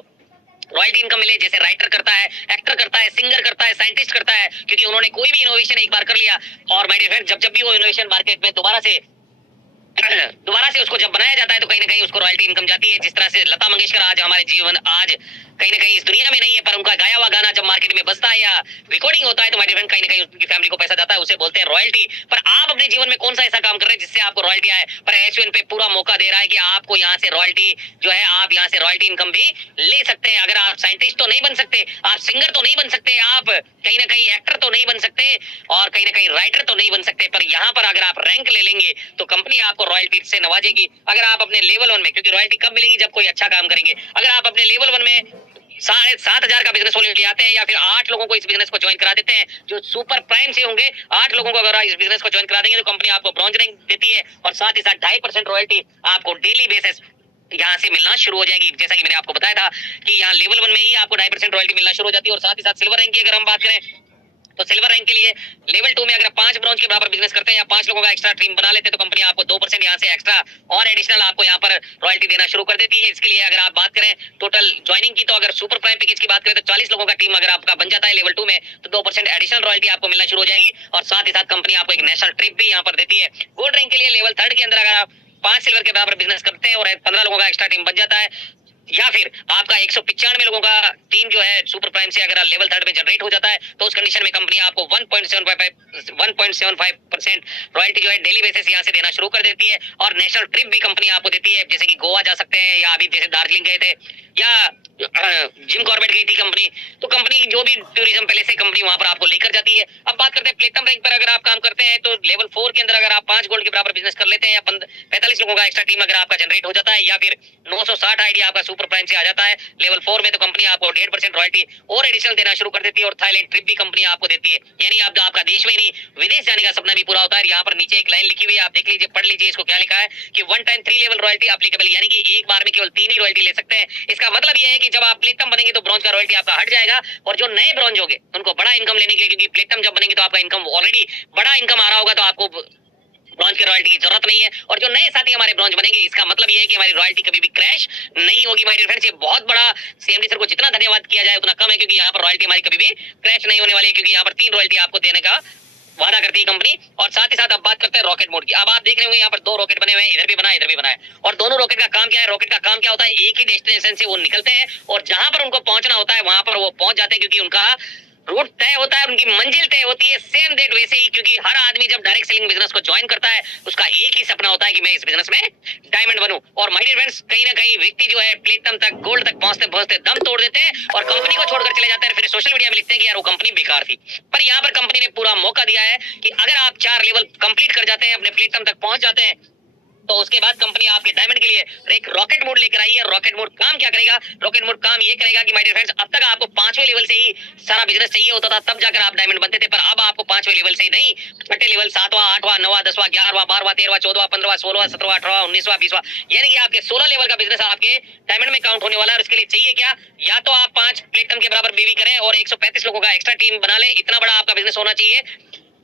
रॉयल्टी इनकम मिले। जैसे राइटर करता है, एक्टर करता है, सिंगर करता है, साइंटिस्ट करता है, क्योंकि उन्होंने कोई भी इनोवेशन एक बार कर लिया और माय डियर फ्रेंड जब भी वो इनोवेशन मार्केट में दोबारा से उसको जब बनाया जाता है तो कहीं ना कहीं उसको रॉयल्टी इनकम जाती है। जिस तरह से लता मंगेशकर आज हमारे जीवन आज कहीं ना कहीं इस दुनिया में नहीं है, पर उनका गाया हुआ गाना जब मार्केट में बजता है या रिकॉर्डिंग होता है तो माय फ्रेंड कहीं ना कहीं उनकी फैमिली को पैसा जाता है, उसे बोलते हैं रॉयल्टी। पर आप अपने जीवन में कौन सा ऐसा काम कर रहे हैं जिससे आपको रॉयल्टी आए। पर एसयूएन पे पूरा मौका दे रहा है कि आपको यहाँ से रॉयल्टी जो है आप यहाँ से रॉयल्टी इनकम भी ले सकते हैं। अगर आप साइंटिस्ट तो नहीं बन सकते, आप सिंगर तो नहीं बन सकते, आप कहीं ना कहीं एक्टर तो नहीं बन सकते और कहीं ना कहीं राइटर तो नहीं बन सकते, पर यहाँ पर अगर आप रैंक ले लेंगे तो कंपनी आपको रॉयल्टी से नवाजेगी। अगर आप अपने लेवल 1 में, क्योंकि रॉयल्टी कब मिलेगी जब कोई अच्छा काम करेंगे, अगर आप अपने लेवल 1 में 7,500 का बिजनेस ले आते हैं या फिर 8 लोगों को इस बिजनेस को ज्वाइन करा देते हैं जो सुपर प्राइम से होंगे, 8 लोगों को अगर इस बिजनेस को ज्वाइन करा देंगे तो कंपनी आपको ब्रॉन्ज रैंक देती है और साथ ही साथ 2.5% रॉयल्टी आपको डेली बेसिस यहाँ से मिलना शुरू हो जाएगी। जैसा कि मैंने आपको बताया था कि यहाँ लेवल 1 में ही आपको 2.5% रॉयल्टी मिलना शुरू हो जाती है। और साथ ही साथ सिल्वर रैंक की अगर हम बात करें तो सिल्वर रैंक के लिए लेवल 2 में अगर 5 ब्रॉन्ज के बराबर बिजनेस करते हैं या 5 लोगों का एक्स्ट्रा टीम बना लेते हैं तो कंपनी आपको 2% यहाँ से एक्स्ट्रा और एडिशनल आपको यहाँ पर रॉयल्टी देना शुरू कर देती है। इसके लिए अगर आप बात करें टोटल ज्वाइनिंग की तो अगर सुपर प्राइम पैकेज की बात करें तो 40 लोगों का टीम अगर आपका बन जाता है लेवल 2 में तो 2% एडिशनल रॉयल्टी आपको मिलना शुरू हो जाएगी। और साथ ही साथ कंपनी आपको एक नेशनल ट्रिप भी यहाँ पर देती है। गोल्ड रैंक के लिए लेवल 3 के अंदर अगर आप 5 सिल्वर के बराबर बिजनेस करते हैं और 15 लोगों का एक्स्ट्रा टीम बन जाता है या फिर आपका 195 लोगों का टीम जो है सुपर प्राइम से अगर लेवल 3 में जनरेट हो जाता है तो उस कंडीशन में कंपनी आपको 1.75% रॉयल्टी जो है डेली बेसिस यहाँ से देना शुरू कर देती है। और नेशनल ट्रिप भी कंपनी आपको देती है, जैसे कि गोवा जा सकते हैं या अभी जैसे दार्जिलिंग गए थे या जिम कॉर्बेट गई थी कंपनी, तो कंपनी की जो भी टूरिज्म पहले से कंपनी वहां पर आपको लेकर जाती है। अब बात करते हैं प्लेटिनम रैंक पर अगर आप काम करते हैं तो लेवल 4 के अंदर अगर आप 5 गोल्ड के बराबर बिजनेस कर लेते हैं या 45 लोगों का एक्स्ट्रा टीम अगर आपका जनरेट हो जाता है या फिर 960 आईडी आपका सुपर प्राइम से आ जाता है लेवल 4 में तो कंपनी आपको 1.5% रॉयल्टी और एडिशनल देना शुरू कर देती है। और थाईलैंड ट्रिप भी कंपनी आपको देती है, यानी आपका देश में नहीं विदेश जाने का सपना भी पूरा होता है। यहाँ पर नीचे एक लाइन लिखी हुई है, आप देख लीजिए, पढ़ लीजिए इसको, क्या लिखा है कि 1 टाइम 3 लेवल रॉयल्टी एप्लीकेबल, यानी कि एक बार में केवल 3 ही रॉयल्टी ले सकते हैं। इसका मतलब यह है कि जब आप प्लेटिनम बनेंगे तो ब्रॉन्ज का रॉयल्टी आपका हट जाएगा और जो नए ब्रॉन्ज होंगे उनको बड़ा इनकम लेने के लिए, क्योंकि प्लेटिनम जब बनेंगे तो आपका इनकम ऑलरेडी बड़ा इनकम आ रहा होगा तो आपको ब्रॉन्ज की रॉयल्टी की जरूरत नहीं है। और जो नए साथी हमारे ब्रॉन्ज बनेंगे इसका मतलब ये है कि हमारी रॉयल्टी कभी भी क्रैश नहीं होगी। माय डियर फ्रेंड्स, ये बहुत बड़ा सीएमडी सर को जितना धन्यवाद किया जाए उतना कम है, क्योंकि यहाँ पर रॉयल्टी हमारी कभी भी क्रैश नहीं होने वाली है, क्योंकि यहाँ पर 3 रॉयल्टी आपको देने का वादा करती है कंपनी। और साथ ही साथ अब बात करते हैं रॉकेट मोड की। अब आप देख रहे होंगे यहाँ पर 2 रॉकेट बने हुए हैं, इधर भी बना है इधर भी बना है। और दोनों रॉकेट का काम क्या है, रॉकेट का काम क्या होता है, एक ही डेस्टिनेशन से वो निकलते हैं और जहां पर उनको पहुंचना होता है वहां पर वो पहुंच जाते हैं, क्योंकि उनका रूट तय होता है, उनकी मंजिल तय होती है। सेम डेट वैसे ही, क्योंकि हर आदमी जब डायरेक्ट सेलिंग बिजनेस को ज्वाइन करता है उसका एक ही सपना होता है कि मैं इस बिजनेस में डायमंड बनूं। और माय डियर फ्रेंड्स, कहीं ना कहीं व्यक्ति जो है प्लेटिनम तक गोल्ड तक पहुंचते पहुंचते दम तोड़ देते हैं और कंपनी को छोड़कर चले जाते हैं, फिर सोशल मीडिया में लिखते हैं कि यार वो कंपनी बेकार थी। पर यहाँ पर कंपनी ने पूरा मौका दिया है कि अगर आप 4 लेवल कंप्लीट कर जाते हैं, अपने प्लेटिनम तक पहुंच जाते हैं, तो उसके बाद कंपनी आपके डायमंड के लिए एक रॉकेट मोड लेकर आई है। रॉकेट मोड काम क्या करेगा, रॉकेट मोड काम ये करेगा कि माय डियर फ्रेंड्स, अब तक आपको 5वें लेवल से ही सारा बिजनेस चाहिए होता था, तब जाकर आप डायमंड बनते थे, पर अब आपको 5वें लेवल से ही नहीं, छठे लेवल 7वां 8वां 9वां 10वां 11वां 12वां 13वां 14वां 15वां 16वां 17वां 18वां 19वां 20वां, यानी कि आपके 16 लेवल का बिजनेस आपके डायमंड में काउंट होने वाला है। और इसके लिए चाहिए क्या, या तो आप 5 प्लेटिनम के बराबर बीवी करें और 135 लोगों का एक्स्ट्रा टीम बना लें, इतना बड़ा आपका बिजनेस होना चाहिए,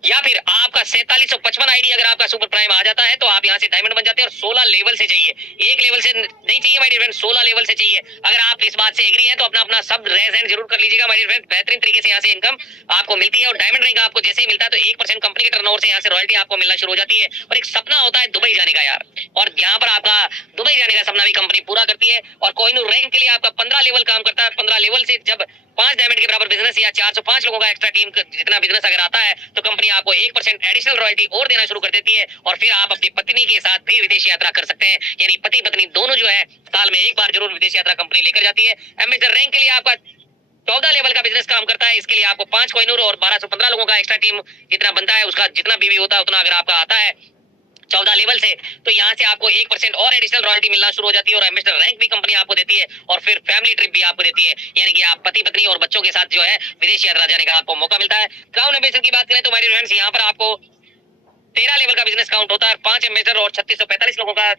या फिर आपका 4755 आईडी अगर आपका सुपर प्राइम आ जाता है तो आप यहाँ से डायमंड बन जाते हैं। और 16 लेवल से चाहिए, एक लेवल से नहीं चाहिए माय डियर फ्रेंड, 16 लेवल से चाहिए। अगर आप इस बात से एग्री हैं तो अपना अपना सब रेज हैंड जरूर कर लीजिएगा माय डियर फ्रेंड। बेहतरीन तरीके से यहाँ से इनकम आपको मिलती है और डायमंड रैंक आपको जैसे ही मिलता है तो 1% कंपनी के टर्नओवर से यहाँ से रॉयल्टी आपको मिलना शुरू हो जाती है। और एक सपना होता है दुबई जाने का यार, और यहाँ पर आपका दुबई जाने का सपना भी कंपनी पूरा करती है। और कोहिनूर रैंक के लिए आपका 15 लेवल काम करता है। 15 लेवल से जब 5 डायमंड के बराबर बिजनेस या 405 लोगों का एक्स्ट्रा टीम जितना बिजनेस अगर आता है तो कंपनी आपको 1% एडिशनल रॉयल्टी और देना शुरू कर देती है। और फिर आप अपनी पत्नी के साथ भी विदेश यात्रा कर सकते हैं, यानी पति पत्नी दोनों जो है साल में एक बार जरूर विदेश यात्रा कंपनी लेकर जाती है। एम्बेसडर रैंक के लिए आपका 14 लेवल का बिजनेस काम करता है। इसके लिए आपको 5 कोहिनूर और 1215 लोगों का एक्स्ट्रा टीम जितना बनता है उसका जितना बीवी होता है उतना अगर आपका आता है 14 लेवल से, तो यहाँ से आपको 1% और एडिशनल रॉयल्टी मिलना शुरू हो जाती है। और एम्बेसडर रैंक भी कंपनी आपको देती है और फिर फैमिली ट्रिप भी आपको देती है, यानी कि आप पति पत्नी और बच्चों के साथ जो है विदेश यात्रा जाने का आपको मौका मिलता है। क्राउन एम्बेसडर की बात करें तो माय डियर फ्रेंड्स, यहाँ पर आपको 13 लेवल का बिजनेस काउंट होता है। 5 एम्बेसडर और 3645 लोगों का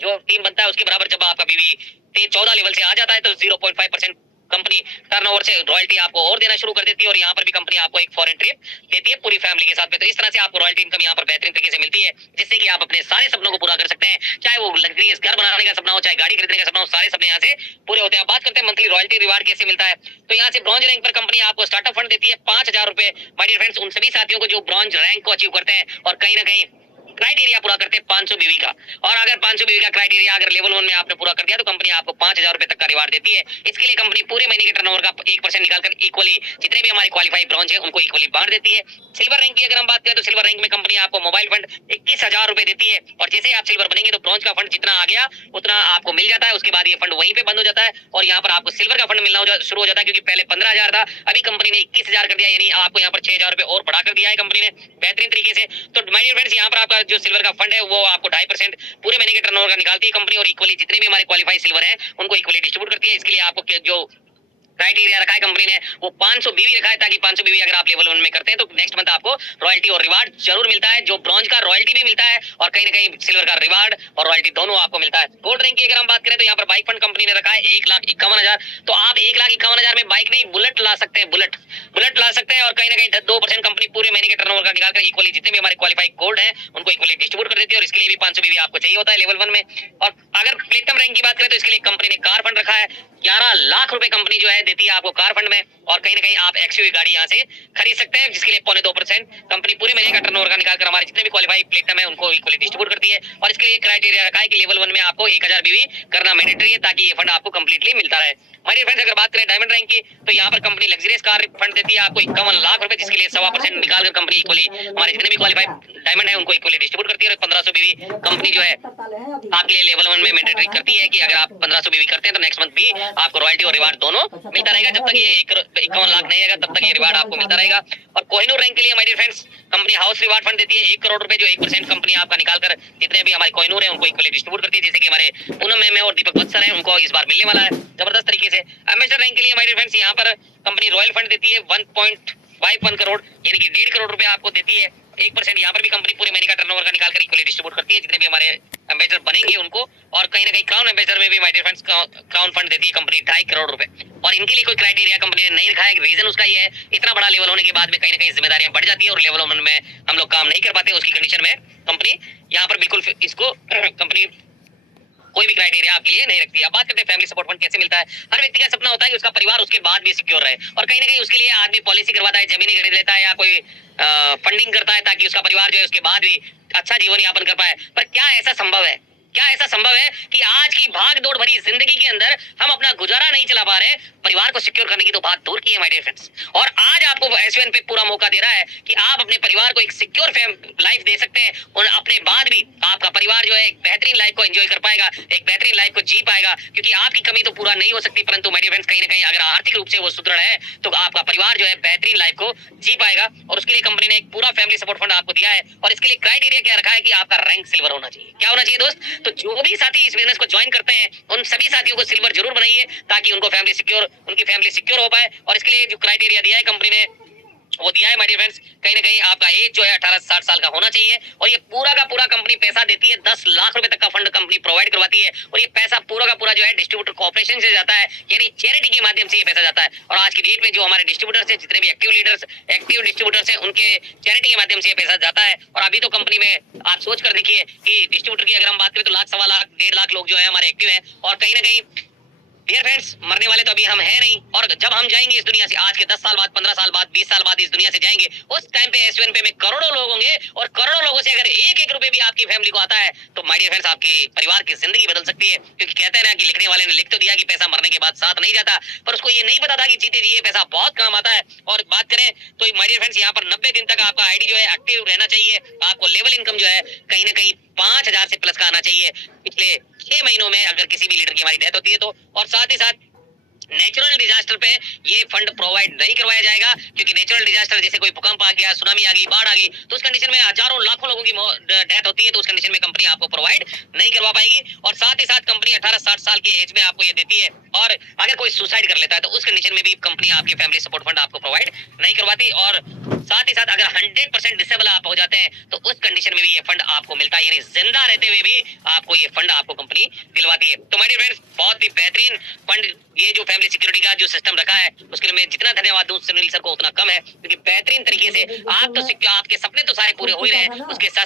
जो टीम बनता है उसके बराबर जब आपका बीवी 14 लेवल से आ जाता है तो 0.5% कंपनी टर्नओवर से रॉयल्टी आपको और देना शुरू कर देती है। और यहाँ पर भी कंपनी आपको एक फॉरेन ट्रिप देती है पूरी फैमिली के साथ में। तो इस तरह से आपको रॉयल्टी इनकम यहाँ पर बेहतरीन तरीके से मिलती है, जिससे कि आप अपने सारे सपनों को पूरा कर सकते हैं, चाहे वो लग्जरियस घर बनाने का सपना हो, चाहे गाड़ी खरीदने का सपना हो, सारे सपने यहाँ से पूरे होते हैं। बात करते हैं मंथली रॉयल्टी रिवार्ड कैसे मिलता है। तो यहाँ से ब्रॉन्ज रैंक पर कंपनी आपको स्टार्टअप फंड देती है 5,000 रुपए। माय डियर फ्रेंड्स, उन सभी साथियों को जो ब्रॉन्ज रैंक को अचीव करते हैं और कहीं ना कहीं क्राइटेरिया पूरा करते हैं 500 बीवी का। और अगर 500 बीवी का क्राइटेरिया अगर लेवल 1 में आपने पूरा कर दिया तो कंपनी आपको 5,000 रुपए तक का रिवार्ड देती है। इसके लिए कंपनी पूरे महीने के टर्नओवर का 1% निकालकर इक्वली जितने भी हमारे क्वालिफाई ब्रॉन्ज है उनको इक्वली बांट देती है। सिल्वर रैंक की अगर हम बात करें तो सिल्वर रैंक में कंपनी आपको मोबाइल फंड 21,000 रुपए देती है। और जैसे ही आप सिल्वर बनेंगे तो ब्रॉन्ज का फंड जितना आ गया उतना आपको मिल जाता है। उसके बाद ये फंड वहीं पे बंद हो जाता है और यहाँ पर आपको सिल्वर का फंड मिलना शुरू हो जाता है, क्योंकि पहले 15,000 था, अभी कंपनी ने 21,000 कर दिया, यानी आपको यहाँ पर 6,000 रुपए और बढ़ा कर दिया है कंपनी ने बेहतरीन तरीके से। तो माय डियर फ्रेंड्स, यहाँ पर आपका जो सिल्वर का फंड है वो आपको 2.5% पूरे महीने के टर्नओवर का निकालती है कंपनी और इक्वली जितने भी हमारे क्वालिफाई सिल्वर हैं उनको इक्वली डिस्ट्रीब्यूट करती है। इसके लिए आपको जो क्राइटेरिया रखा है कंपनी ने वो 500 बीवी रखा है, ताकि 500 बीवी अगर आप लेवल 1 में करते हैं तो नेक्स्ट मंथ आपको रॉयल्टी और रिवार्ड जरूर मिलता है। जो ब्रॉन्ज का रॉयल्टी भी मिलता है और कहीं ना कहीं सिल्वर का रिवार्ड और रॉयल्टी दोनों आपको मिलता है। गोल्ड रैंक की अगर हम बात करें तो यहाँ पर बाइक फंड कंपनी ने रखा है 1,51,000। तो आप 1,51,000 में बाइक नहीं बुलेट ला सकते हैं, बुलेट ला सकते हैं। और कहीं ना कहीं 2% कंपनी पूरे महीने के टर्नओवर का निकालकर इक्वली जितने भी हमारे क्वालिफाइड गोल्ड है उनको इक्वली डिस्ट्रीब्यूट कर देती है। और इसके लिए भी 500 बीवी आपको चाहिए होता है लेवल 1 में। और अगर प्लेटिनम रैंक की बात करें तो इसके लिए कंपनी ने कार फंड रखा है 11 लाख रुपए कंपनी जो है देती है आपको कार फंड में। और कहीं ना कहीं आप एक्सयूवी गाड़ी यहाँ से खरीद सकते हैं, जिसके लिए 0.2% कंपनी पूरे महीने का टर्नओवर का निकालकर हमारे जितने भी क्वालिफाई प्लेटिनम है उनको इक्वली डिस्ट्रीब्यूट करती है। और इसके लिए क्राइटेरिया रखा है कि लेवल 1 में आपको 1,000 बीवी करना मैंडेटरी है, ताकि ये फंड आपको कंप्लीटली मिलता रहे। माय डियर फ्रेंड्स, अगर बात करें डायमंड रैंक की तो यहाँ पर कंपनी लग्जरियस कार फंड देती है आपको 51 लाख रुपए, जिसके लिए 1.25% निकालकर कंपनी इक्वली हमारे जितने भी क्वालिफाइड डायमंड है उनको इक्वली डिस्ट्रीब्यूट करती है। और 1,500 बीवी कंपनी जो है आपके लिए लेवल 1 में मैंडेटरी करती है कि अगर आप 1,500 बीवी करते हैं तो नेक्स्ट मंथ भी आपको रॉयल्टी और रिवार्ड दोनों मिलता रहेगा। जब तक ये 51 लाख नहीं आएगा तब तक ये रिवार्ड आपको मिलता रहेगा। और कोहिनूर रैंक के लिए my dear friends company house reward fund देती है 1 करोड़ रुपए, जो 1% कंपनी आपका निकालकर जितने भी हमारे कोहिनूर है उनको इक्वली डिस्ट्रीब्यूट करती है। जैसे कि हमारे पूनम मैम है और दीपक वत्सर है, उनको इस बार मिलने वाला है जबरदस्त तरीके से। एम्बेसडर रैंक के लिए माय डियर फ्रेंड्स यहाँ पर कंपनी रॉयल फंड देती है 1.51 करोड़, यानी कि 1.5 करोड़ रुपए आपको देती है। 1% यहाँ पर भी कंपनी पूरे महीने का टर्नओवर का निकालकर इक्वली डिस्ट्रीब्यूट करती है जितने भी हमारे एम्बेसडर बनेंगे उनको। और कहीं ना कहीं क्राउन एम्बेसडर में भी my dear friends crown fund देती है कंपनी 2.5 करोड़ रुपए। और इनके लिए कोई क्राइटेरिया कंपनी ने नहीं रखा है। रीजन उसका ये है, इतना बड़ा लेवल होने के बाद में कहीं ना कहीं जिम्मेदारियां बढ़ जाती है और लेवल 1 में हम लोग काम नहीं कर पाते। उसकी कंडीशन में कंपनी यहाँ पर बिल्कुल इसको कंपनी कोई भी क्राइटेरिया आपके लिए नहीं रखती। अब बात करते हैं फैमिली सपोर्ट फंड कैसे मिलता है। हर व्यक्ति का सपना होता है कि उसका परिवार उसके बाद भी सिक्योर रहे, और कहीं ना कहीं उसके लिए आदमी पॉलिसी करवाता है, जमीनें खरीद लेता है या कोई फंडिंग करता है ताकि उसका परिवार जो है उसके बाद भी अच्छा जीवन यापन कर पाए। पर क्या ऐसा संभव है? क्या ऐसा संभव है कि आज की भाग दौड़ भरी जिंदगी के अंदर हम अपना गुजारा नहीं चला पा रहे, परिवार को सिक्योर करने की तो बात दूर की है माय डियर फ्रेंड्स। और आज आपको एसवीएन पे पूरा मौका दे रहा है कि आप अपने परिवार को एक सिक्योर लाइफ दे सकते हैं और अपने बाद भी आपका परिवार जो है एक बेहतरीन लाइफ को एंजॉय कर पाएगा, एक बेहतरीन लाइफ को जी पाएगा। क्योंकि आपकी कमी तो पूरा नहीं हो सकती, परंतु माय डियर फ्रेंड्स कहीं ना कहीं अगर आर्थिक रूप से वो सुदृढ़ है तो आपका परिवार जो है बेहतरीन लाइफ को जी पाएगा। और उसके लिए कंपनी ने एक पूरा फैमिली सपोर्ट फंड आपको दिया है। और इसके लिए क्राइटेरिया क्या रखा है कि आपका रैंक सिल्वर होना चाहिए। क्या होना चाहिए दोस्त? तो जो भी साथी इस बिजनेस को ज्वाइन करते हैं उन सभी साथियों को सिल्वर जरूर बनाइए, ताकि उनकी फैमिली सिक्योर हो पाए। और इसके लिए जो क्राइटेरिया दिया है कंपनी ने वो दिया है माय डियर फ्रेंड्स, कहीं ना कहीं आपका एज जो है 18 से 60 साल का होना चाहिए। और ये पूरा का पूरा कंपनी पैसा देती है, 10 लाख रुपए तक का फंड कंपनी प्रोवाइड करवाती है। और ये पैसा पूरा का पूरा जो है डिस्ट्रीब्यूटर कॉर्पोरेशन से जाता है, यानी चैरिटी के माध्यम से ये पैसा जाता है। और आज की डेट में जो हमारे डिस्ट्रीब्यूटर्स हैं, जितने भी एक्टिव डिस्ट्रीब्यूटर्स हैं, उनके चैरिटी के माध्यम से ये पैसा जाता है। और अभी तो कंपनी में आप सोच कर देखिए कि डिस्ट्रीब्यूटर की अगर हम बात करें तो 1 लाख, 1.25 लाख, 1.5 लाख लोग जो है हमारे एक्टिव हैं। और कहीं ना कहीं डियर फ्रेंड्स, मरने वाले तो अभी हम हैं नहीं, और जब हम जाएंगे इस दुनिया से, आज के 10 साल बाद, 15 साल बाद, 20 साल बाद इस दुनिया से जाएंगे, उस टाइम पे एसवीएन पे में करोड़ों लोग होंगे। और करोड़ों लोगों से अगर एक रुपए भी आपकी फैमिली को आता है तो माय डियर फ्रेंड्स आपकी परिवार की जिंदगी बदल सकती है। क्योंकि कहते हैं ना कि लिखने वाले ने लिख तो दिया कि पैसा मरने के बाद साथ नहीं जाता, पर उसको ये नहीं पता था कि जीते जी ये पैसा बहुत काम आता है। और बात करें तो माय डियर फ्रेंड्स यहाँ पर 90 दिन तक आपका आईडी जो है एक्टिव रहना चाहिए। आपको लेवल इनकम जो है कहीं ना कहीं 5,000 से प्लस का आना चाहिए पिछले 6 महीनों में, अगर किसी भी लीडर की हमारी डेथ होती है तो। और साथ ही साथ नेचुरल डिजास्टर पे ये फंड प्रोवाइड नहीं करवाया जाएगा, क्योंकि नेचुरल डिजास्टर जैसे कोई भूकंप आ गया, सुनामी आ गई, बाढ़ आ गई, तो उस कंडीशन में हजारों लाखों लोगों की डेथ होती है, तो उस कंडीशन में कंपनी आपको प्रोवाइड नहीं करवा पाएगी। और साथ ही साथ कंपनी 18 से 60 साल की एज में आपको ये देती है और अगर कोई सुसाइड कर लेता है तो उस कंडीशन में भी कंपनी आपकी फैमिली सपोर्ट फंड आपको प्रोवाइड नहीं करवाती। और साथ ही साथ अगर 100% डिसेबल आप हो जाते हैं तो उस कंडीशन में भी ये फंड आपको मिलता है, यानी जिंदा रहते हुए भी आपको ये फंड आपको कंपनी दिलवाती है। तो माय डियर फ्रेंड्स, बहुत ही बेहतरीन फंड ये जो फैमिली सिक्योरिटी का जो सिस्टम रखा है उसके लिए मैं जितना धन्यवाद दूं सुनील सर को उतना कम है, क्योंकि बेहतरीन तरीके से आप तो आपके सपने तो सारे पूरे हो ही रहे हैं, उसके साथ